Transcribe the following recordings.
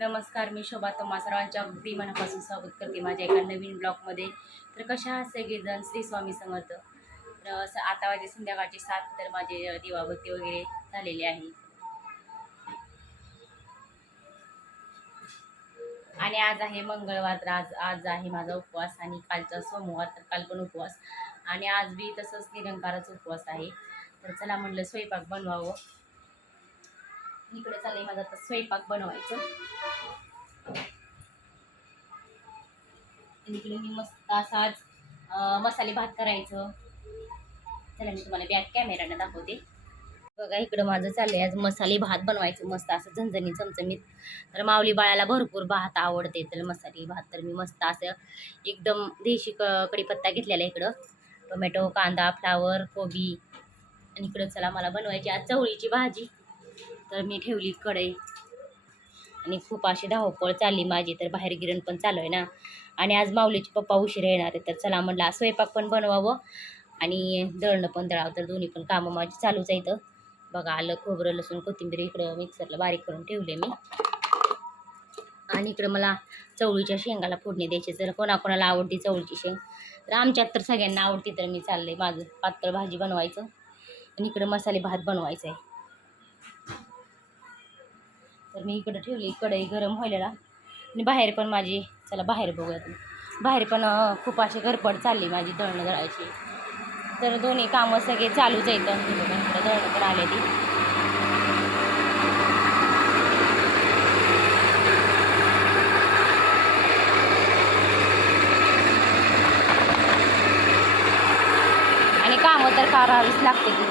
नमस्कार मी शोभा तुम्हा सर्वांच्या अगदी मनापासून स्वागत करते माझ्या एका नवीन ब्लॉगमध्ये. तर कशा आहात सगळेजण? श्री स्वामी समर्थ. तर आता वाजे संध्याकाळचे सात तर माझे दिवाबत्ती वगैरे झालेली आहे. आणि आज आहे मंगळवार तर आज आज आहे माझा उपवास आणि कालचा सोमवार तर काल पण उपवास. आणि आज बी तसंच निरंकाराचा उपवास आहे. तर चला म्हणलं स्वयंपाक बनवावं. इकडे चाललंय माझा आता स्वयंपाक बनवायचं. इकडे मी मस्त असा आज मसाले भात करायचं. चला मी तुम्हाला बॅक कॅमेरानं दाखवते. बघा इकडं माझं चाललंय आज मसाले भात बनवायचं. मस्त असं झणझणी चमचमीत. तर माऊली बाळाला भरपूर भात आवडते तर मसाले भात तर मी मस्त असं एकदम देशी क कढीपत्ता घेतलेला आहे इकडं. टोमॅटो कांदा फ्लावर कोबी. आणि इकडं चला मला बनवायची आज चवळीची भाजी. तर मी ठेवली कढई. आणि खूप अशी धावपळ चालली माझी तर बाहेर गिरण पण चालू आहे ना. आणि आज माऊलीचे पप्पा उशिरा येणार आहे तर चला म्हटलं स्वयंपाक पण बनवावं आणि दळणं पण दळावं. तर दोन्ही पण कामं माझी चालूच आहे इथं बघा आलं खोबरं लसूण कोथिंबीर इकडं मिक्सरला बारीक करून ठेवले मी. आणि इकडं मला चवळीच्या शेंगाला फोडणी द्यायची जर कोणाकोणाला आवडते चवळीची शेंग. तर आमच्यात तर सगळ्यांना आवडती तर मी चाललंय माझं पातळ भाजी बनवायचं. आणि इकडं मसाले भात बनवायचं आहे तर मी इकडं ठेवली कढई गरम व्हायला. आणि बाहेर पण माझी चला बाहेर बघूयात बाहेर पण खूप अशी गरपड चालली माझी दळणं दळायची. तर दोन्ही कामं सगळे चालूच आहेत. हे इकडं दळणं पण आले ती. आणि कामं तर करावीच लागते ती.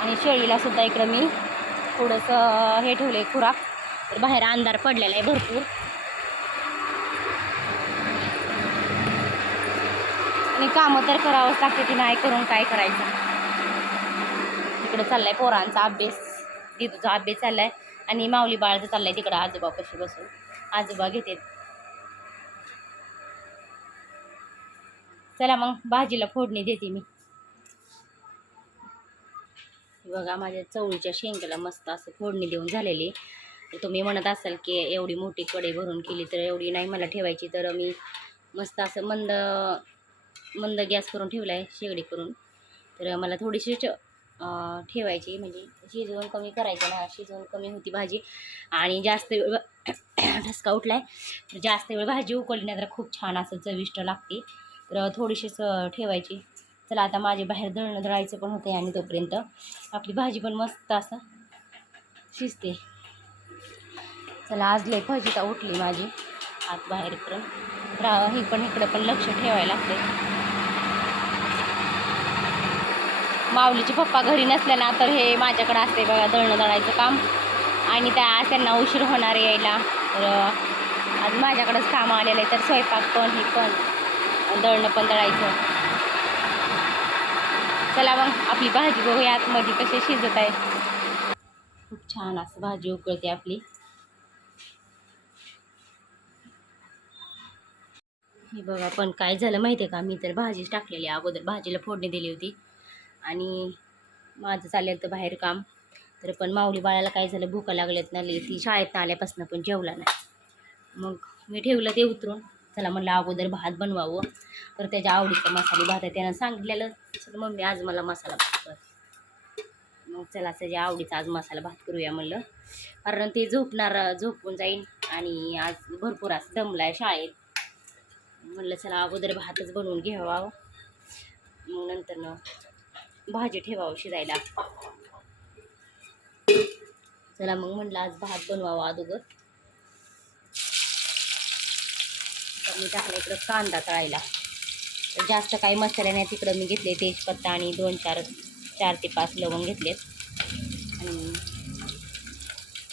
आणि शेळीला सुद्धा इकडं मी थोडंसं हे ठेवलं आहे खुराक. तर बाहेर अंधार पडलेला आहे भरपूर. आणि कामं तर करावंच लागते ती नाही करून काय करायचं. इकडं चाललाय पोरांचा अभ्यास. दिदूचा अभ्यास चाललाय आणि माऊली बाळाचं चाललाय तिकडं आजोबा कशी बसून. आजोबा घेते. चला मग भाजीला फोडणी देते मी. बघा माझ्या चवळीच्या शेंगाला मस्त असं फोडणी देऊन झालेली. तुम्ही म्हणत असाल की एवढी मोठी कडे भरून केली तर एवढी नाही मला ठेवायची तर मी मस्त असं मंद मंद गॅस करून ठेवला आहे शेगडी करून. तर मला थोडीशी च- ठेवायची म्हणजे शिजवून कमी करायचं ना शिजवून कमी होती भाजी. आणि जास्त वेळ ठसका उठला आहे तर जास्त वेळ भाजी उकळली नाही तर खूप छान असं चविष्ट लागते. तर थोडीशीच ठेवायची. चला आता माझे बाहेर दळणं दळायचं पण होते आणि तोपर्यंत आपली भाजी पण मस्त असं शिजते. चला आज लय भाजी का उठली माझी. आत बाहेर पण. रा हे पण इकडं पण लक्ष ठेवायला लागते माऊलीचे पप्पा घरी नसल्याना तर हे माझ्याकडे असते बघा दळणं दळायचं काम. आणि त्या त्यांना उशीर होणार यायला. तर आज माझ्याकडंच काम आलेलं आहे. तर स्वयंपाक पण हे पण. दळणं पण दळायचं. चला मग आपली भाजी बघूया आतमध्ये कशी शिजत आहे. खूप छान असं भाजी उकळते आपली. हे बघा पण काय झालं माहिती आहे का? मी तर भाजीच टाकलेली आहे. अगोदर भाजीला फोडणी दिली होती. आणि माझं चाललं तर बाहेर काम. तर पण माऊली बाळाला काय झालं? भूका लागल्यात ना ती शाळेत आल्यापासून पण जेवला नाही. मग मी ठेवलं ते उतरून. चला म्हणलं अगोदर भात बनवावं. तर त्याच्या आवडीचा मसाले भात आहे त्यानं सांगितलेलं. चल मम्मी आज मला मसाला भात कर. मग चला त्याच्या आवडीचा आज मसाला भात करूया म्हणलं. कारण ते झोपणार झोपून जाईन आणि आज भरपूर असं दमला आहे शाळेत. म्हणलं चला अगोदर भातच बनवून घ्यावा. मग नंतरनं भाजी ठेवावं शिजायला. चला मग म्हणलं आज भात बनवावा अगोदर तर मी टाकला इकडं कांदा तळायला. तर जास्त काही मसाले नाही तिकडं मी घेतले तेजपत्ता आणि दोन चार चार ते पाच लवंग घेतलेत. आणि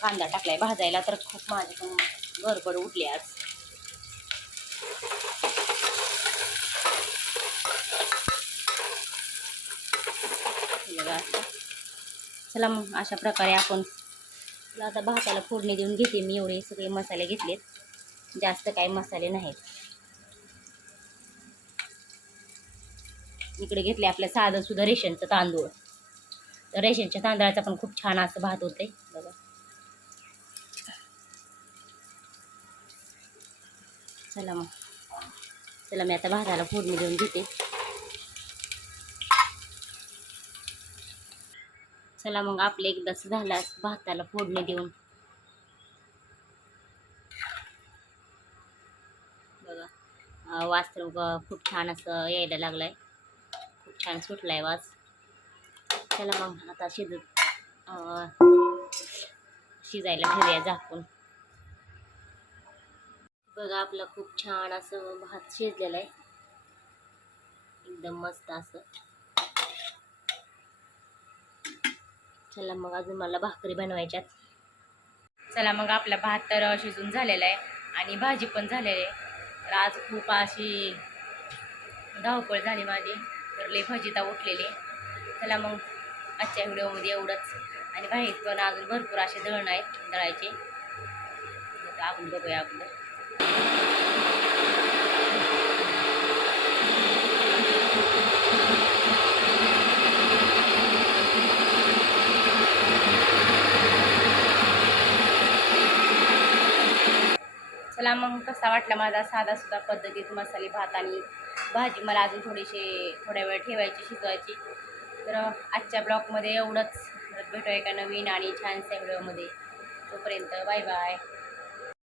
कांदा टाकलाय भाजायला तर खूप माझी पण गडबड उठली आज. चला मग अशा प्रकारे आपण आता भाताला फोडणी देऊन घेते मी एवढे सगळे मसाले घेतलेत. जास्त काही मसाले नाहीत. इकडे घेतले आपलं साधंसुद्धा रेशनचं तांदूळ. तर रेशनच्या तांदळाचा पण खूप छान असं भात होते बघा. चला मग. चला मी आता भाताला फोडणी देऊन घेते चला मग आपलं एकदाच झालं भाताला फोडणी देऊन. वास्त्र वास तर खूप छान असं यायला लागलाय. खूप छान सुटलाय वास. चला मग आता शिज शिजायला ठेवूया झाकून. बघा आपलं खूप छान असं भात शिजलेलं आहे. एकदम मस्त असं. चला मग अजून मला भाकरी बनवायच्यात. चला मग आपला भात तर शिजून झालेला आहे आणि भाजी पण झालेली आहे. तर आज खूप अशी धावपळ झाली माझी. तर लई भजिता उठलेली. चला मग आजच्या व्हिडिओमध्ये एवढंच. आणि बाहेर पण अजून भरपूर असे दळण आहेत दळायचे. आपण बघूया आपलं. मग कसा वाटला माझा साधा सुद्धा पद्धतीत मसाले भात आणि भाजी मला अजून थोडीशी थोड्या वेळ ठेवायची शिजवायची. तर आजच्या ब्लॉगमध्ये एवढंच. परत एका नवीन आणि छानशा व्हिडिओमध्ये. तोपर्यंत बाय बाय.